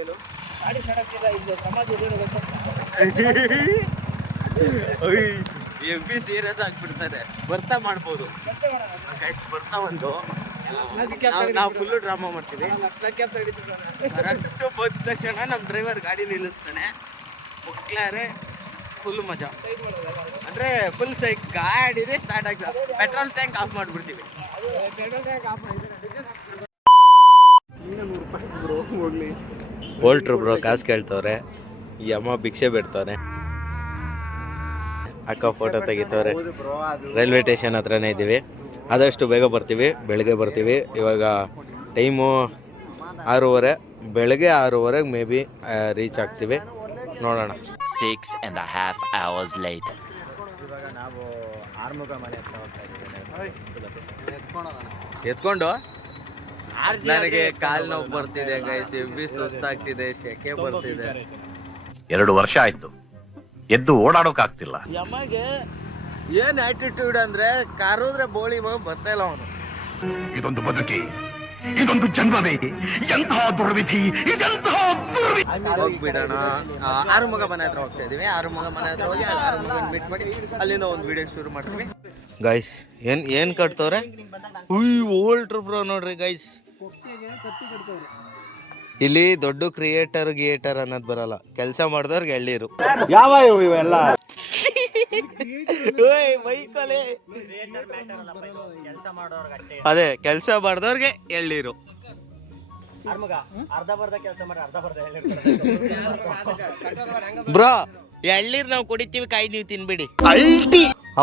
ಏನು ಗಾಡಿ ಸಡಕ್ಕಿಲ್ಲ ಇದು ಸಮಾಜ ಎಫ್ ಬಿ ಸೀರಿಯಸ್ ಆಗ್ಬಿಡ್ತಾರೆ. ಬರ್ತಾ ಮಾಡ್ಬೋದು ಬರ್ತಾ ಒಂದು ನಾವು ಫುಲ್ಲು ಡ್ರಾಮಾ ಮಾಡ್ತೀವಿ. ಕರೆಕ್ಟು ಬಂದ ತಕ್ಷಣ ನಮ್ಮ ಡ್ರೈವರ್ ಗಾಡಿ ನಿಲ್ಲಿಸ್ತಾನೆ. ಮುಕ್ಲಾರೆ ಫುಲ್ ಮಜಾ ಅಂದರೆ ಫುಲ್ ಗಾಡಿದೆ ಸ್ಟಾರ್ಟ್ ಆಗ್ತದೆ. ಪೆಟ್ರೋಲ್ ಟ್ಯಾಂಕ್ ಆಫ್ ಮಾಡಿಬಿಡ್ತೀವಿ. ಓಲ್ಟ್ರು ಬ್ರೋ ಕಾಸು ಕೇಳ್ತವ್ರೆ. ಈ ಅಮ್ಮ ಭಿಕ್ಷೆ ಬಿಡ್ತವ್ರೆ. ಅಕ್ಕ ಫೋಟೋ ತೆಗಿತವ್ರೆ. ರೈಲ್ವೆ ಸ್ಟೇಷನ್ ಹತ್ರನೇ ಇದ್ದೀವಿ. ಆದಷ್ಟು ಬೇಗ ಬರ್ತೀವಿ, ಬೆಳಗ್ಗೆ ಬರ್ತೀವಿ. ಇವಾಗ ಟೈಮು 6:30. ಬೆಳಗ್ಗೆ 6:30 ಮೇ ಬಿ ರೀಚ್ ಆಗ್ತೀವಿ. ನೋಡೋಣ. 6.5 hours later. ಇವಾಗ ನಾವು ಆರ್ಮುಗ ಮನೆ ಹತ್ರ ಹೋಗ್ತಾ ಇದ್ದೀವಿ. ಎತ್ಕೊಂಡು ನನಗೆ ಕಾಲು ನೋವು ಬರ್ತಿದೆ ಗೈಸ್, ಎವ್ವಿ ಸುಸ್ತಾಗ್ತಿದೆ, ಸೆಕೆ ಬರ್ತಿದೆ. 2 ವರ್ಷ ಆಯ್ತು, ಎದ್ದು ಓಡಾಡೋಕಾಗ್ತಿಲ್ಲ. ಯಮಗೆ ಏನ್ ಆಟಿಟ್ಯೂಡ್ ಅಂದ್ರೆ ಕಾರುದ್ರೆ ಬೋಳಿ ಮಗ ಬರ್ತಾ ಇಲ್ಲ ಅವನು. ಇದೊಂದು ಬದುಕಿ, ಇದೊಂದು ಜನ್ಮವೇ, ಎಂತಹ ದುರ್ವಿಧಿ, ಇದೆಂತಹ ದುರ್ವಿಧಿ. ಹೋಗ್ಬಿಡೋಣ. ಆರುಮಗ ಮನೆ ಹತ್ರ ಹೋಗ್ತಾ ಇದೀವಿ. ಆರುಮಗ ಮನೆ ಹತ್ರ ಹೋಗಿ ಆರುಮಗನ ಮೀಟ್ ಮಾಡಿ ಅಲ್ಲಿಂದ ಒಂದು ವಿಡಿಯೋ ಶುರು ಮಾಡ್ತೀವಿ. ಗೈಸ್ ಏನ್ ಕಟ್ತವ್ರೆ? ಓಲ್ಟ್ರು ಬ್ರೋ ನೋಡ್ರಿ ಗೈಸ್. ಇಲ್ಲಿ ದೊಡ್ಡ ಕ್ರಿಯೇಟರ್ ಅನ್ನೋದು ಬರಲ್ಲ, ಕೆಲಸ ಮಾಡಿದವ್ರಿಗೆ ಎಳ್ಳೀರು. ಯಾವ ಇವೆಲ್ಲ ಅದೇ ಕೆಲಸ ಮಾಡಿದವ್ರಿಗೆ ಎಳ್ಳೀರು. ಬ್ರೋ ಎಳ್ಳೀರ್ ನಾವು ಕುಡಿತೀವಿ, ಕಾಯಿ ನೀವು ತಿನ್ಬಿಡಿ.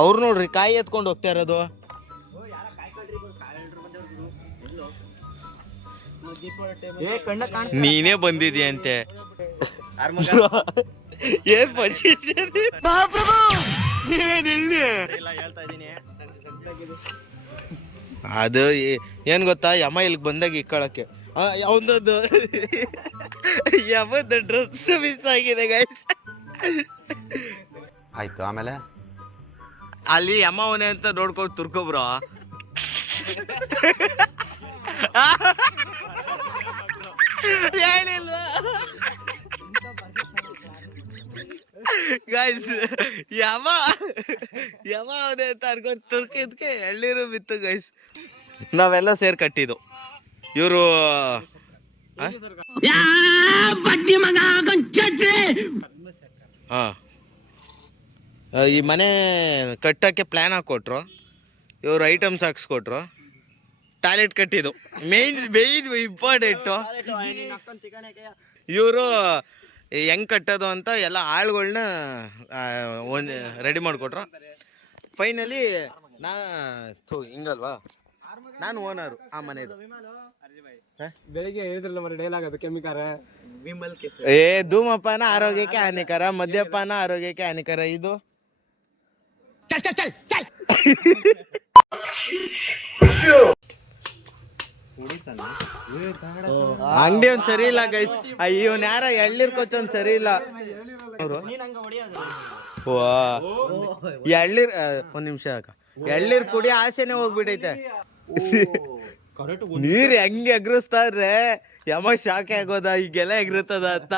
ಅವ್ರು ನೋಡ್ರಿ ಕಾಯಿ ಎತ್ಕೊಂಡು ಹೋಗ್ತಾ ಇರೋದು. ನೀನೇ ಬಂದಿದ್ಯಂತೆ. ಏನ್ ಅದು ಏನ್ ಗೊತ್ತಾ, ಯಮ ಇಲ್ಲಿಗೆ ಬಂದಾಗ ಇಕ್ಕಳಕ್ಕೆ ಅವನದು ಯಮದ ಡ್ರೆಸ್ ಮಿಸ್ ಆಗಿದೆ ಗೈಸ್. ಆಯ್ತು. ಆಮೇಲೆ ಅಲ್ಲಿ ಯಮ ಅವನೇ ಅಂತ ನೋಡ್ಕೊಂಡು ತುರ್ಕೊಬ್ರೋ. ಹೇಳಿಲ್ವಾ ಗೈಸ್? ಯಮ ಅವನೇ ಅಂತ ಅನ್ಕೊಂಡು ತುರ್ಕಿದ್ಕೆ ಎಳ್ಳೀರು ಬಿತ್ತು ಗೈಸ್. ನಾವೆಲ್ಲ ಸೇರ್ ಕಟ್ಟಿದ್ದು. ಇವರು ಈ ಮನೆ ಕಟ್ಟಕ್ಕೆ ಪ್ಲಾನ್ ಹಾಕೊಟ್ರು, ಇವರು ಐಟಮ್ಸ್ ಹಾಕ್ಸ್ಕೊಟ್ರು, ಟಾಯ್ಲೆಟ್ ಕಟ್ಟಿದ್ದು ಮೇನ್ ಇಂಪಾರ್ಟೆಂಟು. ಇವರು ಹೆಂಗ್ ಕಟ್ಟೋದು ಅಂತ ಎಲ್ಲ ಆಳುಗಳ್ನ ರೆಡಿ ಮಾಡಿಕೊಟ್ರು. ಫೈನಲಿ ಹಿಂಗಲ್ವಾ, ನಾನು ಓನರು ಆ ಮನೆದು. ಬೆಳಿಗ್ಗೆ ಹೇಳಿದ್ರಲ್ಲ ಮರ ಡೈಲಾಗ್ ಅದು ಕೆಮಿಕಲ್ ಧೂಮಪಾನ ಆರೋಗ್ಯಕ್ಕೆ ಹಾನಿಕರ, ಮದ್ಯಪಾನ ಆರೋಗ್ಯಕ್ಕೆ ಹಾನಿಕರ. ಇದು ಅಂಗಡಿ ಒಂದ್ ಸರಿ ಇಲ್ಲ ಗೈಸ್. ಇವನ್ ಯಾರ ಎಳ್ಳೀರ್ ಕೊಚ್ಚೊಂದ್ ಸರಿ ಇಲ್ಲ. ಎಳ್ಳೀರ್ ಒಂದ್ ನಿಮಿಷ ಅಕ್ಕ, ಎಳ್ಳೀರ್ ಕುಡಿ ಆಸೆನೆ ಹೋಗ್ಬಿಟ್ಟೈತೆ. ನೀರ್ ಹೆಂಗ್ ಎಗ್ರಿಸ್ತಾರ್ರೆ ಯಮ ಶಾಖೆ ಆಗೋದ, ಈಗೆಲ್ಲ ಎಗ್ರುತ್ತದ ಅಂತ.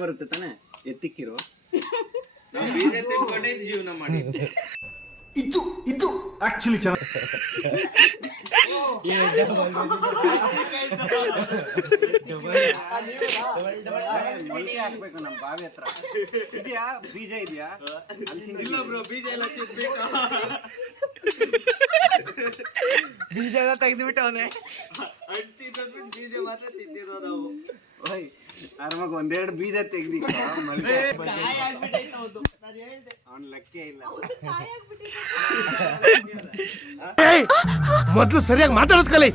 ಬರುತ್ತೆ ತಾನೆ ಎತ್ತಿಕ್ಕಿರೋ ಜೀವನ ಮಾಡಿ. ಇದು ಆಕ್ಚುಲಿ ಚೆನ್ನಾಗಿ ಹಾಕ್ಬೇಕು ನಮ್ಮ ಬಾವಿ ಹತ್ರ. ಇದೆಯಾ ಬೀಜ ಇದೆಯಾ? ಇಲ್ಲ ಬ್ರೋ, ಬೀಜ ಎಲ್ಲ ಬೀಜ ಎಲ್ಲ ತೆಗೆದ್ಬಿಟ್ಟು ಅವನೇ ಬೀಜ ಮಾತ್ರ ತಿಂದಿರೋ ನಾವು. ಆರಾಮಾಗ ಒಂದೆರಡು ಬೀಜ ತೆಗ್ದಿ, ಅವನ್ ಲಕ್ಕೇ ಇಲ್ಲ. ಮೊದಲು ಸರಿಯಾಗಿ ಮಾತಾಡೋದ್ ಕಲಿ.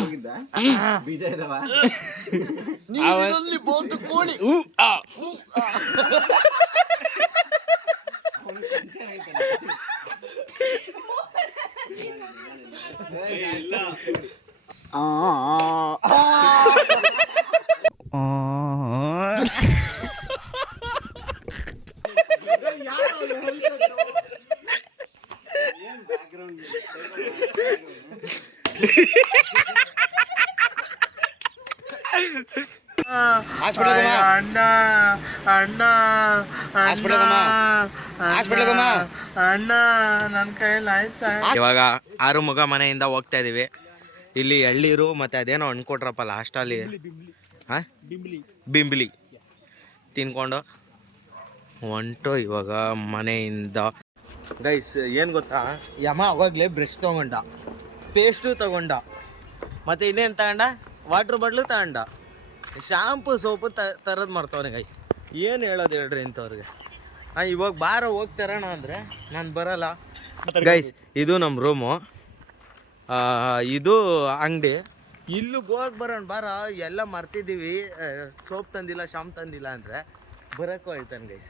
ಹೋಗಿದ್ದ ಬೀಜ ಇದಾವ. ಅಣ್ಣ ಅಣ್ಣ ಅಣ್ಣ ನನ್ನ ಕೈಯಲ್ಲಿ ಆಯ್ತಾ. ಇವಾಗ ಆರು ಮುಗ ಮನೆಯಿಂದ ಹೋಗ್ತಾ ಇದೀವಿ. ಇಲ್ಲಿ ಎಳ್ಳೀರು ಮತ್ತೆ ಅದೇನೋ ಹಣ್ಣು ಕೊಟ್ರಪ್ಪ ಲಾಸ್ಟಲ್ಲಿ, ಹಾಂ ಬಿಂಬ್ಲಿ ತಿನ್ಕೊಂಡು ಹೊಂಟು ಇವಾಗ ಮನೆಯಿಂದ. ಗೈಸ್ ಏನು ಗೊತ್ತಾ, ಯಮ ಅವಾಗಲೇ ಬ್ರಷ್ ತೊಗೊಂಡ, ಪೇಸ್ಟು ತಗೊಂಡ, ಮತ್ತು ಇನ್ನೇನು ತಗೊಂಡ, ವಾಟ್ರ್ ಬಾಟ್ಲು ತಗೊಂಡ, ಶಾಂಪು ಸೋಪು ತರದ್ ಮಾಡ್ತವನೆ. ಗೈಸ್ ಏನು ಹೇಳೋದು ಹೇಳ್ರಿ ಇಂಥವ್ರಿಗೆ. ಇವಾಗ ಬಾರ ಹೋಗ್ತಾರಣ ಅಂದರೆ ನಾನು ಬರಲ್ಲ. ಗೈಸ್ ಇದು ನಮ್ಮ ರೂಮು, ಇದು ಅಂಗಡಿ. ಇಲ್ಲಿಗೆ ಹೋಗಿ ಬರೋಣ ಬಾರ, ಎಲ್ಲ ಮರ್ತಿದ್ದೀವಿ, ಸೋಪ್ ತಂದಿಲ್ಲ ಶಾಂಪು ತಂದಿಲ್ಲ ಅಂದರೆ ಬರೋಕ್ಕೂ ಆಯ್ತಾನೆ. ಗೈಸ್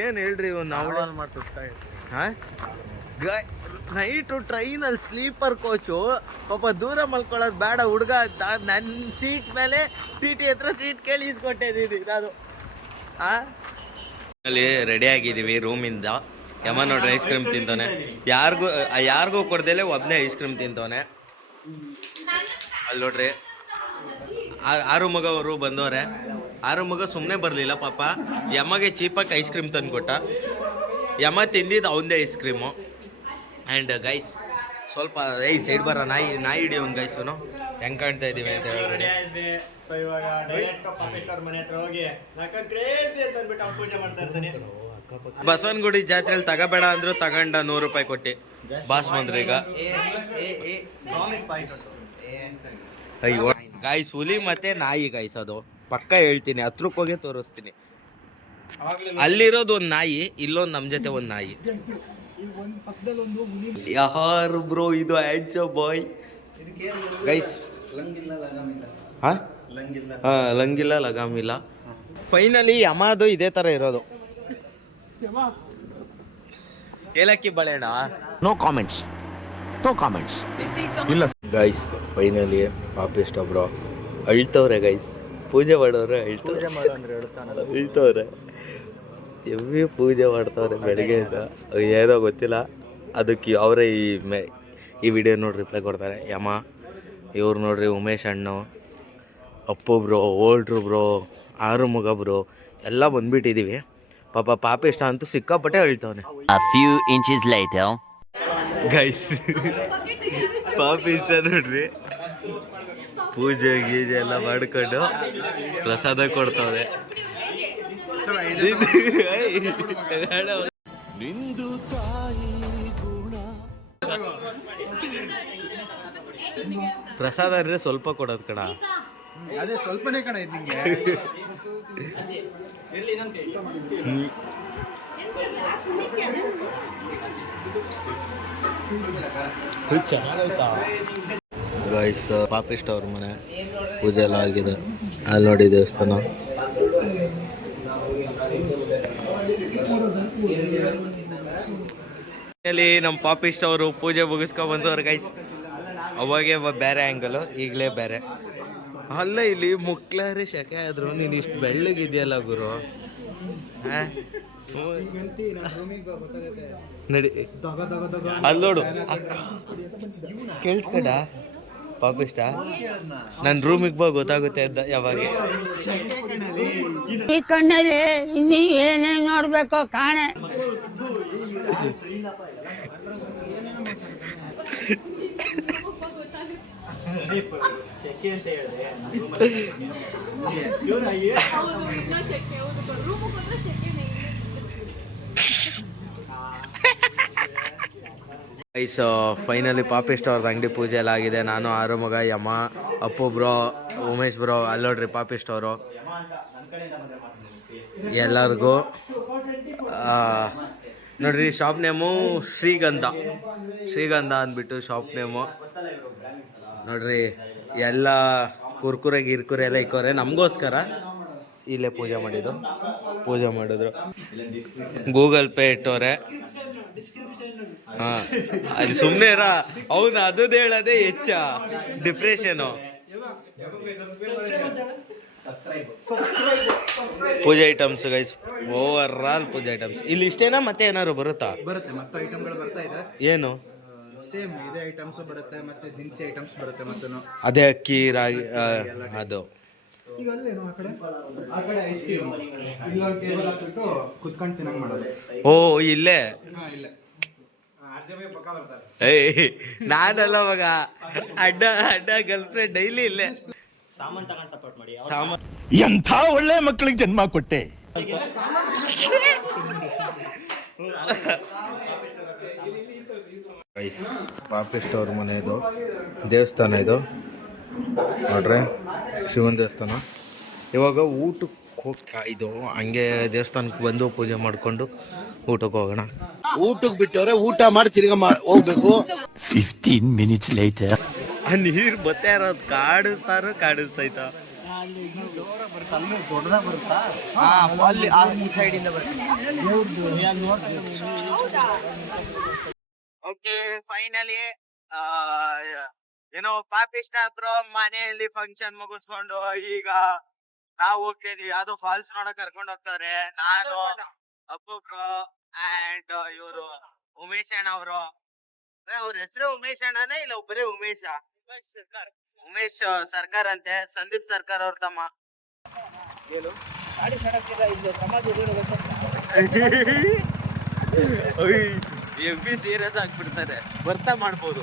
ಏನು ಹೇಳ್ರಿ ಒಂದು ನಾವು ಮಾಡಿ ಸುಸ್ತಾ ಹಾಂ. ನೈಟು ಟ್ರೈನಲ್ಲಿ ಸ್ಲೀಪರ್ ಕೋಚು ಪಾಪ ದೂರ ಮಲ್ಕೊಳ್ಳೋದು ಬೇಡ ಹುಡುಗ ಅಂತ ನನ್ನ ಸೀಟ್ ಮೇಲೆ ಟಿ ಟಿ ಹತ್ರ ಸೀಟ್ ಕೇಳಿ ಇಸ್ಕೊಟ್ಟಿದ್ದೀನಿ ನಾನು. ಅಲ್ಲಿ ರೆಡಿ ಆಗಿದ್ದೀವಿ ರೂಮಿಂದ. ಯಮ ನೋಡ್ರಿ ಐಸ್ ಕ್ರೀಮ್ ತಿಂತಾನೆ, ಯಾರಿಗೂ ಕೊಡ್ದೇಲೆ ಒಬ್ಬನೇ ಐಸ್ ಕ್ರೀಮ್ ತಿಂತವನೆ. ಅಲ್ಲಿ ನೋಡ್ರಿ ಆರು ಮಗ ಅವರು ಬಂದವ್ರೆ. ಆರು ಮಗ ಸುಮ್ಮನೆ ಬರಲಿಲ್ಲ ಪಾಪ, ಯಮಗೆ ಚೀಪಾಗಿ ಐಸ್ ಕ್ರೀಮ್ ತಂದು ಕೊಟ್ಟ. ಯಮ ತಿಂದಿದ್ದು ಅವನದೇ ಐಸ್ ಕ್ರೀಮು. ಆ್ಯಂಡ್ ಗೈಸ್ ಸ್ವಲ್ಪ ಸೈಡ್ ಬರ ನಾಯಿ ಹಿಡಿಯೋ ಒಂದು ಗೈಸು ಹೆಂಗೆ ಕಾಣ್ತಾ ಇದ್ದೀವಿ ಅಂತ ಹೇಳಿ. ಸೊ ಇವಾಗ ಡೈರೆಕ್ಟ್ ಪಾಪೇಶ್ವರ ಮನೆ ಹತ್ರ ಹೋಗಿ ಕ್ರೇಜಿ ಅಂತ ಅಂದ್ಬಿಟ್ಟು ಅವ್ನು ಪೂಜೆ ಮಾಡ್ತಾ ಇರ್ತಾನೆ. ಬಸವನಗುಡಿ ಜಾತ್ರೆಯಲ್ಲಿ ತಗೋಬೇಡ ಅಂದ್ರು ತಗೊಂಡ 100 ರೂಪಾಯಿ ಕೊಟ್ಟು ಬಾಸ್ ಬಂದ್ರಿ ಈಗ. ಅಯ್ಯೋ ಗಾಯ್ಸ್, ಹುಲಿ ಮತ್ತೆ ನಾಯಿ ಗಾಯ್ಸ್, ಅದು ಪಕ್ಕ ಹೇಳ್ತೀನಿ, ಹತ್ರಕ್ಕೆ ಹೋಗಿ ತೋರಿಸ್ತೀನಿ. ಅಲ್ಲಿರೋದು ಒಂದು ನಾಯಿ, ಇಲ್ಲೊಂದು ನಮ್ಮ ಜೊತೆ ಒಂದು ನಾಯಿ. ಯಾರು ಬ್ರೋ ಇದು ಹ್ಯಾಂಡ್ಸಮ್ ಬಾಯ್ ಗೈಸ್. ಹಾಂ ಲಂಗಿಲ್ಲ ಲಗಾಮಿಲ್ಲ. ಫೈನಲಿ ಯಮಾದು ಇದೇ ಥರ ಇರೋದು. ಏಲಕ್ಕಿ ಬಳೆಣ. ನೋ ಕಾಮೆಂಟ್ಸ್ ಇಲ್ಲ ಗೈಸ್. ಫೈನಲಿ ಪಾಪಿಷ್ಟ ಬ್ರೋ ಅಳ್ತವ್ರೆ ಗೈಸ್. ಪೂಜೆ ಮಾಡೋರು ಅಳ್ತವ್ರೆ. ಎವ್ವಿ ಪೂಜೆ ಮಾಡ್ತವ್ರೆ ಬೆಳಗ್ಗೆಯಿಂದ, ಏನೋ ಗೊತ್ತಿಲ್ಲ. ಅದಕ್ಕೆ ಅವರೇ ಈ ವಿಡಿಯೋ ನೋಡಿ ರಿಪ್ಲೈ ಕೊಡ್ತಾರೆ. ಯಮ ಇವ್ರು ನೋಡ್ರಿ, ಉಮೇಶ್ ಅಣ್ಣು, ಅಪ್ಪು ಬ್ರೋ, ಓಲ್ಡ್ರು ಬ್ರೋ, ಆರು ಮುಗ ಬ್ರೋ ಎಲ್ಲ ಬಂದ್ಬಿಟ್ಟಿದ್ದೀವಿ. ಪಾಪಿಷ್ಟ ಅಂತೂ ಸಿಕ್ಕಾಪಟ್ಟೆ ಅಳ್ತವನೆ. A few inches later. Guys ಪಾಪಿಷ್ಟ ನೋಡ್ರಿ ಪೂಜೆ ಗೀಜೆ ಎಲ್ಲ ಮಾಡ್ಕೊಂಡು ಪ್ರಸಾದ ಕೊಡ್ತವ್ರೆ. ಪ್ರಸಾದ ಅಂದ್ರೆ ಸ್ವಲ್ಪ ಕೊಡೋದು ಕಣ. ಅದೇ ಸ್ವಲ್ಪನೇ ಕಣ ಇದು ನಿಂಗೆ. ಗೈಸ್ ಪಾಪಿಷ್ಟ ಅವ್ರ ಮನೆ ಪೂಜೆ ಎಲ್ಲ ಆಗಿದೆ. ಅಲ್ಲಿ ನೋಡಿ ದೇವಸ್ಥಾನ. ನಮ್ಮ ಪಾಪಿಷ್ಟ ಅವರು ಪೂಜೆ ಮುಗಿಸ್ಕೊಂಡು ಬಂದವ್ರು ಗೈಸ್. ಅವಾಗೇ ಬೇರೆ ಆ್ಯಂಗಲು, ಈಗಲೇ ಬೇರೆ. ಅಲ್ಲ ಇಲ್ಲಿ ಮುಕ್ಲಾರೆ ಶಕೆ ಆದ್ರು ನೀನು ಇಷ್ಟು ಬೆಳ್ಳಗಿದೆಯಲ್ಲ ಗುರು. ನಡಿ ಅಲ್ಲಿ ನೋಡು ಅಕ್ಕ ಕೇಳಿಸ್ಕೊಂಡ ಪಾಪಿಷ್ಟ. ನನ್ನ ರೂಮಿಗೆ ಬಾ ಗೊತ್ತಾಗುತ್ತೆ ಅಂತ ಯಾವಾಗ. ಈ ಕಣ್ಣಲ್ಲಿ ಇನ್ನೀ ಏನೇನು ನೋಡ್ಬೇಕು ಕಾಣೆ. ಗೈಸ್ ಫೈನಲಿ ಪಾಪಿಷ್ಟ ಅವ್ರದ್ದು ಅಂಗಡಿ ಪೂಜೆ ಎಲ್ಲ ಆಗಿದೆ. ನಾನು ಆರು ಮಗ, ಯಮ, ಅಪ್ಪು ಬ್ರೋ, ಉಮೇಶ್ ಬ್ರೋ, ಅಲ್ಲಿ ನೋಡ್ರಿ ಪಾಪಿಷ್ಟ ಅವರು. ಎಲ್ಲರಿಗೂ ನೋಡ್ರಿ ಶಾಪ್ ನೇಮು ಶ್ರೀಗಂಧ ಅಂದ್ಬಿಟ್ಟು ಶಾಪ್ ನೇಮು ನೋಡ್ರಿ. ಎಲ್ಲ ಕುರ್ಕುರೆ ಗಿರ್ಕುರೆ ಎಲ್ಲ ಇಕ್ಕೋರೆ ನಮಗೋಸ್ಕರ. ಇಲ್ಲೇ ಪೂಜೆ ಮಾಡಿದ್ರು. ಗೂಗಲ್ ಪೇ ಇಟ್ಟವ್ರೆ. ಹಾಂ ಅದು ಸುಮ್ಮನೆ ಅವನು ಅದು ಹೇಳೋದೇ ಹೆಚ್ಚ ಡಿಪ್ರೆಷನು. ಪೂಜೆ ಐಟಮ್ಸ್ ಗೈಸ್, ಓವರ್ ಆಲ್ ಪೂಜೆ ಐಟಮ್ಸ್. ಇಲ್ಲಿ ಇಷ್ಟೇನಾ ಮತ್ತೆ ಏನಾದ್ರು ಬರುತ್ತಾ? ಬರುತ್ತೆ, ಮತ್ತೆ ಐಟಮ್ಗಳು ಬರ್ತಾ ಇದೆ. ಏನು ಸೇಮ್ ಇದೇ ಐಟಮ್ಸ್ ಬರುತ್ತೆ, ಮತ್ತೆ ದಿನಸಿ ಐಟಮ್ಸ್ ಬರುತ್ತೆ. ಮತ್ತೆ ಅದೇ ಅಕ್ಕಿ ರಾಗಿ ಅದು ಓ ಇಲ್ಲೇ ನಾನಲ್ಲ ಮಗ, ಅಡ್ಡ ಗರ್ಲ್ ಫ್ರೆಂಡ್ ಡೈಲಿ ಇಲ್ಲೇ. ಸಾಮಾನ್ ತಗೊಂಡ್ ಸಪೋರ್ಟ್ ಮಾಡಿ. ಎಂಥ ಒಳ್ಳೆ ಮಕ್ಕಳಿಗೆ ಜನ್ಮ ಕೊಟ್ಟೆ. ಪಾಪಿಸ್ಟ್ ಅವ್ರ ಮನೆ ಇದು, ದೇವಸ್ಥಾನ ಇದು ನೋಡ್ರೆ, ಶಿವನ ದೇವಸ್ಥಾನ. ಇವಾಗ ಊಟಕ್ಕೆ ಹೋಗ್ತಾ ಇದು, ಹಂಗೆ ದೇವಸ್ಥಾನಕ್ಕೆ ಬಂದು ಪೂಜೆ ಮಾಡಿಕೊಂಡು ಊಟಕ್ಕೆ ಹೋಗೋಣ. ಊಟಕ್ಕೆ ಬಿಟ್ಟವ್ರೆ, ಊಟ ಮಾಡಿ ತಿರ್ಗಾ ಹೋಗ್ಬೇಕು. 15 minutes later. ಆ ನೀರು ಬತ್ತಾ ಇರೋದು ಕಾಡಿಸ್ತೈತ. ಓಕೆ, ಫೈನಲಿ ಏನೋ ಪಾಪಿಷ್ಟ ಬ್ರೋ ಮನೆಯಲ್ಲಿ ಫಂಕ್ಷನ್ ಮುಗಿಸ್ಕೊಂಡು ಈಗ ನಾವು ಹೋಗ್ತಿದ್ವಿ. ಯಾವ್ದೋ ಫಾಲ್ಸ್ ನೋಡಕ್ ಕರ್ಕೊಂಡ್ ಹೋಗ್ತಾರೆ. ನಾನು, ಅಪ್ಪು ಬ್ರೋ ಅಂಡ್ ಇವರು ಉಮೇಶ್ ಅಣ್ಣ ಅವರು. ಅವ್ರ ಹೆಸರು ಉಮೇಶ್ ಅಣ್ಣನೇ ಇಲ್ಲ ಒಬ್ಬರೇ ಉಮೇಶ? ಉಮೇಶ್ ಸರ್ಕಾರ್ ಅಂತೆ, ಸಂದೀಪ್ ಸರ್ಕಾರ್ ಅವ್ರ ತಮ್ಮ. ಎಫ್ ಸೀರಿಯಸ್ ಆಗ್ಬಿಡ್ತಾರೆ. ಬರ್ತಾ ಮಾಡ್ಬೋದು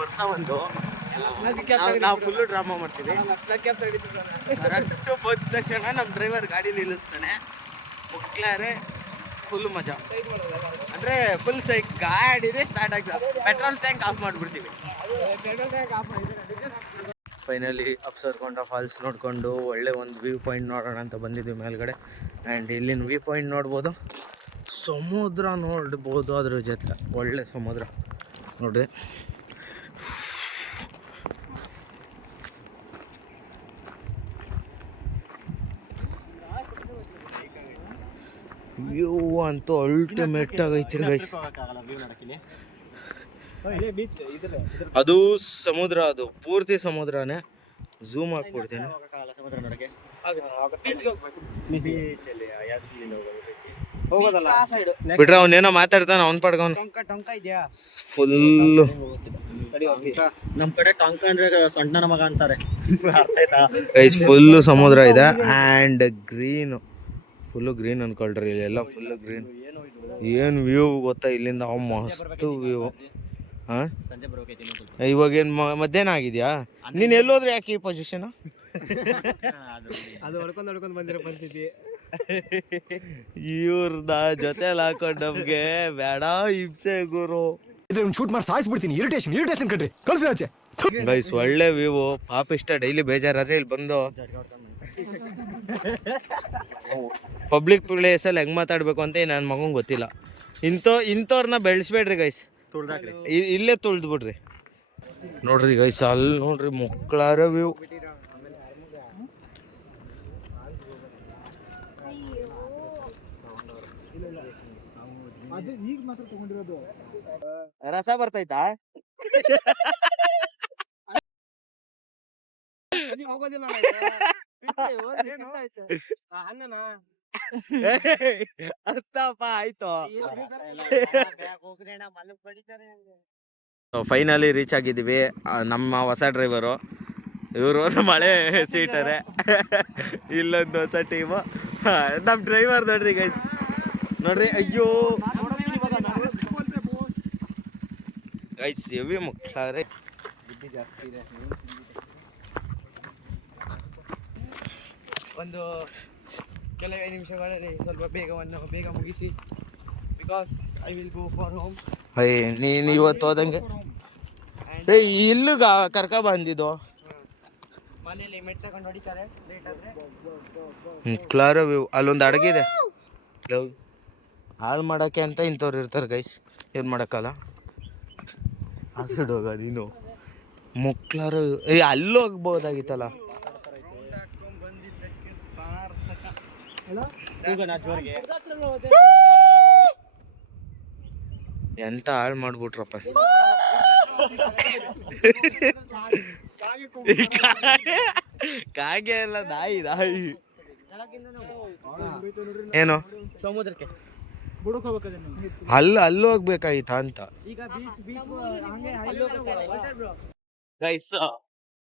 ಬರ್ತಾ ಒಂದು ನಾವು ಫುಲ್ ಡ್ರಾಮಾ ಮಾಡ್ತೀವಿ. ಕರೆಕ್ಟ್ ಬಂದ ತಕ್ಷಣ ನಮ್ ಡ್ರೈವರ್ ಗಾಡಿ ನಿಲ್ಲಿಸ್ತಾನೆ. ಮುಕ್ಲಾರೆ ಫುಲ್ ಮಜಾ, ಅಂದ್ರೆ ಫುಲ್ ಗಾಡಿನೇ ಸ್ಟಾರ್ಟ್ ಆಗ್ತದೆ. ಪೆಟ್ರೋಲ್ ಟ್ಯಾಂಕ್ ಆಫ್ ಮಾಡ್ಬಿಡ್ತೀವಿ. ಫೈನಲಿ ಅಪ್ಸರ್ಕೊಂಡ ಫಾಲ್ಸ್ ನೋಡ್ಕೊಂಡು ಒಳ್ಳೆ ಒಂದು ವ್ಯೂ ಪಾಯಿಂಟ್ ನೋಡೋಣ ಅಂತ ಬಂದಿದ್ವಿ ಮೇಲ್ಗಡೆ. ಆ್ಯಂಡ್ ಇಲ್ಲಿನ ವ್ಯೂ ಪಾಯಿಂಟ್ ನೋಡ್ಬೋದು, ಸಮುದ್ರ ನೋಡ್ಬೋದು. ಅದ್ರ ಜೊತೆ ಒಳ್ಳೆ ಸಮುದ್ರ ನೋಡ್ರಿ. ವ್ಯೂ ಅಂತೂ ಅಲ್ಟಿಮೇಟ್ ಆಗೈತಿ ಗೈಸ್. ಅದು ಸಮುದ್ರ, ಅದು ಪೂರ್ತಿ ಸಮುದ್ರನೇ. ಝೂಮ್ ಹಾಕ್ಬಿಡ್ತೀನಿ. ಬಿಟ್ರೆ ಅವನೇನೋ ಮಾತಾಡ್ತಾನ, ಅವ್ನ್ ಪಡ್ಕೊಂಡ್ ಫುಲ್. ನಮ್ ಕಡೆ ಟಾಂಕ ಅಂದ್ರೆ ಸಣ್ಣ ಮಗ ಅಂತಾರೆ. ಗೈಸ್ ಫುಲ್ ಸಮುದ್ರ ಇದೆ ಆ್ಯಂಡ್ ಗ್ರೀನ್, ಫುಲ್ಲು ಗ್ರೀನ್ ಅನ್ಕೊಳ್ರಿ. ಇಲ್ಲೆಲ್ಲ ಫುಲ್ ಗ್ರೀನ್. ಏನು ವ್ಯೂ ಗೊತ್ತಾ ಇಲ್ಲಿಂದ, ಮಸ್ತ್ ವ್ಯೂ. ಹಾಂ, ಇವಾಗೇನು ಮಧ್ಯಾಹ್ನ ಆಗಿದೆಯಾ? ನೀನು ಎಲ್ಲೋದ್ರೆ ಯಾಕೆ ಈ ಪೊಸಿಷನ್? ಅದು ಹೊಡ್ಕೊಂಡು ಬಂದಿರೋ ಪರಿಸ್ಥಿತಿ. ಇವ್ರದ ಜೊತೆಲಿ ಹಾಕೊಂಡು ನಮ್ಗೆ ಬೇಡ ಹಿಂಸೆ ಗುರು. ಶೂಟ್ ಮಾಡಿ ಸಾಯಿಸ್ಬಿಡ್ತೀನಿ. ಇರಿಟೇಷನ್ ಕಣ್ರಿ, ಕಳ್ಸಿ ಆಚೆ. ಗೈಸ್ ಒಳ್ಳೆ ವ್ಯೂ. ಪಾಪಿಷ್ಟ ಡೈಲಿ ಬೇಜಾರಾದ್ರೆ ಇಲ್ಲಿ ಬಂದು ಪಬ್ಲಿಕ್ ಪ್ಲೇಸಲ್ಲಿ ಹೆಂಗ್ ಮಾತಾಡ್ಬೇಕು ಅಂತ ನನ್ನ ಮಗಂಗೆ ಗೊತ್ತಿಲ್ಲ. ಇಂಥವ್ರನ್ನ ಬೆಳೆಸ್ಬೇಡ್ರಿ ಗೈಸ್, ಇಲ್ಲೇ ತುಳ್ದು ಬಿಡ್ರಿ. ನೋಡ್ರಿ ಗೈಸ್, ಅಲ್ಲಿ ನೋಡ್ರಿ ಮಕ್ಕಳಾರ ವ್ಯೂ. ರಸ ಬರ್ತೈತಾ? ಅರ್ಥಪ್ಪ ಆಯ್ತು. ಫೈನಲಿ ರೀಚ್ ಆಗಿದ್ದೀವಿ. ನಮ್ಮ ಹೊಸ ಡ್ರೈವರು ಇವರು, ಮಳೆ ಸೀಟರೆ. ಇಲ್ಲೊಂದು ಹೊಸ ಟೀಮು. ನಮ್ಮ ಡ್ರೈವರ್ ನೋಡ್ರಿ ಗೈಸ್, ನೋಡ್ರಿ. ಅಯ್ಯೋ ಗೈಸ್ ಹೆವಿ ಮಕ್ಕಳಾದ್ರೆ. ಜಾಸ್ತಿ ಇದೆ. ಒಂದು ಕೆಲವೇ ನಿಮಿಷಗಳಲ್ಲಿ ಸ್ವಲ್ಪ ಬೇಗ ಮುಗಿಸಿ, because I will go for home. ನೀನು ಇವತ್ತು ಹೋದಂಗೆ ಇಲ್ಲೂ ಕರ್ಕ ಬಂದಿದ್ದು. ಮನೇಲಿ ಮೆಟ್ ತಗೊಂಡು ಹೊಡಿತಾರೆ ಲೇಟ್ ಆದ್ರೆ. ಕ್ಲಾರ ವ್ಯೂ. ಅಲ್ಲೊಂದು ಅಡಗಿದೆ, ಹಾಳು ಮಾಡೋಕ್ಕೆ ಅಂತ ಇಂಥವ್ರು ಇರ್ತಾರೆ ಗೈಸ್. ಏನು ಮಾಡೋಕ್ಕಲ್ಲ. ಆ ಸೈಡ್ ಹೋಗ ನೀನು. ಮುಕ್ಲಾರ ಅಲ್ಲಿ ಹೋಗ್ಬೋದಾಗಿತ್ತಲ್ಲ. ಎಂತ ಹಾಳು ಮಾಡ್ಬಿಟ್ರಪ್ಪ. ಕಾಗೆ ಎಲ್ಲ ನಾಯಿ. ಏನು ಸಮುದ್ರಕ್ಕೆ ಅಲ್ಲಿ ಹೋಗ್ಬೇಕಾಗಿತ್ತ ಅಂತ. ಗೈಸ್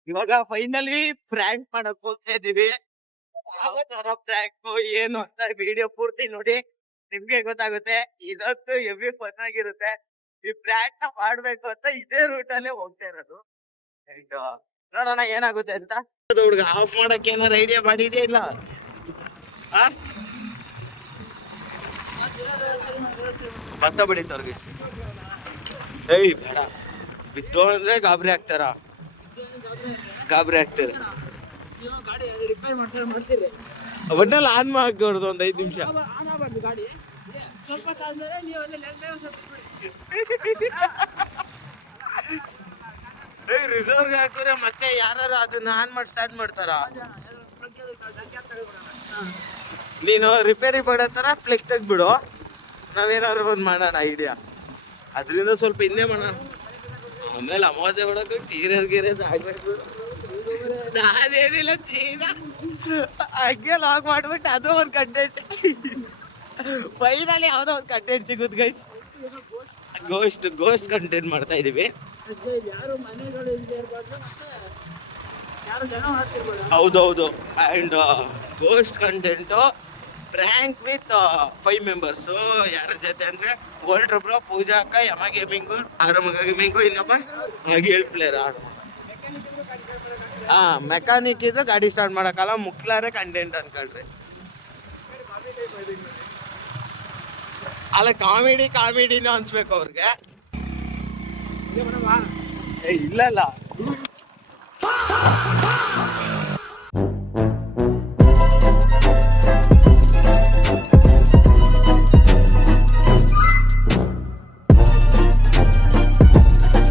ಇವಾಗ ಫೈನಲಿ ಪ್ರ್ಯಾಂಕ್ ಮಾಡಕ್ ಹೋಗ್ತಾ ಇದೀವಿ. ಯಾವ ತರ ಪ್ರ್ಯಾಂಕ್ ಏನು ಅಂತ ವಿಡಿಯೋ ಪೂರ್ತಿ ನೋಡಿ, ನಿಮ್ಗೆ ಗೊತ್ತಾಗುತ್ತೆ. ಇದಂತೂ ಹೆವಿ ಫನ್ ಆಗಿರುತ್ತೆ. ಈ ಪ್ರ್ಯಾಂಕ್ ಮಾಡ್ಬೇಕು ಅಂತ ಇದೇ ರೂಟ್ ಅಲ್ಲೇ ಹೋಗ್ತಾ ಇರೋದು. ನೋಡೋಣ ಏನಾಗುತ್ತೆ ಅಂತ. ಹುಡುಗ ಆಫ್ ಮಾಡಕ್ ಏನಾರ ಐಡಿಯಾ ಮಾಡಿದ್ಯಾ ಇಲ್ಲ? ಭತ್ತ ಬೆಳಿತಾರ ಏಯ್ ಬೇಡ, ಬಿದ್ದು ಅಂದ್ರೆ ಗಾಬರಿ ಆಗ್ತಾರ. ಒಟ್ಟಲ್ಲಿ ಆನ್ ಮಾಡ್ಕೊಡ್ದು ಒಂದ್ 5 ನಿಮಿಷ. ರಿಸರ್ವ್ ಹಾಕಿದ್ರೆ ಮತ್ತೆ ಯಾರು ಅದನ್ನ ಆನ್ ಮಾಡಿ ಸ್ಟಾರ್ಟ್ ಮಾಡ್ತಾರ. ನೀನು ರಿಪೇರಿ ಮಾಡೋ ತರ ಪ್ಲಗ್ ತೆಗ್ಬಿಡು, ನಾವೇನಾದ್ರು ಒಂದ್ ಮಾಡೋಣ ಐಡಿಯಾ. ಅದರಿಂದ ಸ್ವಲ್ಪ ಹಿಂದೆ ಮಾಡೋಣ, ಆಮೇಲೆ ಅಮಾವಾಸ್ಯೆ ಹೊಡಕ್ ತೀರದ್ ಆಗ್ಬೇಕು. ಅದೇನಿಲ್ಲ, ಹಂಗೆ ಲಾಗ್ ಮಾಡ್ಬಿಟ್ಟು ಅದು ಒಂದು ಕಂಟೆಂಟ್. ಫೈನಲಿ ಯಾವ್ದೋ ಒಂದು ಕಂಟೆಂಟ್ ಸಿಗುತ್ತೆ ಗೈಸ್. ಗೋಸ್ಟ್ ಕಂಟೆಂಟ್ ಮಾಡ್ತಾ ಇದೀವಿ. ಹೌದೌದು. And ghost content prank with 5 members. ಯಾರ ಜೊತೆ ಅಂದ್ರೆ ಗೋಲ್ಡ್ ಬ್ರೋ, ಪೂಜಾ ಅಕ್ಕ, ಯಮ ಗೇಮಿಂಗು, ಆರಮ ಗೇಮಿಂಗು, ಇನ್ನೊಬ್ಬ ಗೇಲ್ ಪ್ಲೇಯರ್. ಮೆಕ್ಯಾನಿಕ್ ಇದ್ರೆ ಗಾಡಿ ಸ್ಟಾರ್ಟ್ ಮಾಡಕ್ಕಲ್ಲ, ಮುಕ್ಲಾರೆ ಕಂಟೆಂಟ್ ಅನ್ಕೊಳ್ರಿ. ಅಲ್ಲ ಕಾಮಿಡಿನೂ ಅನ್ಸ್ಬೇಕು ಅವ್ರಿಗೆ. ಇಲ್ಲ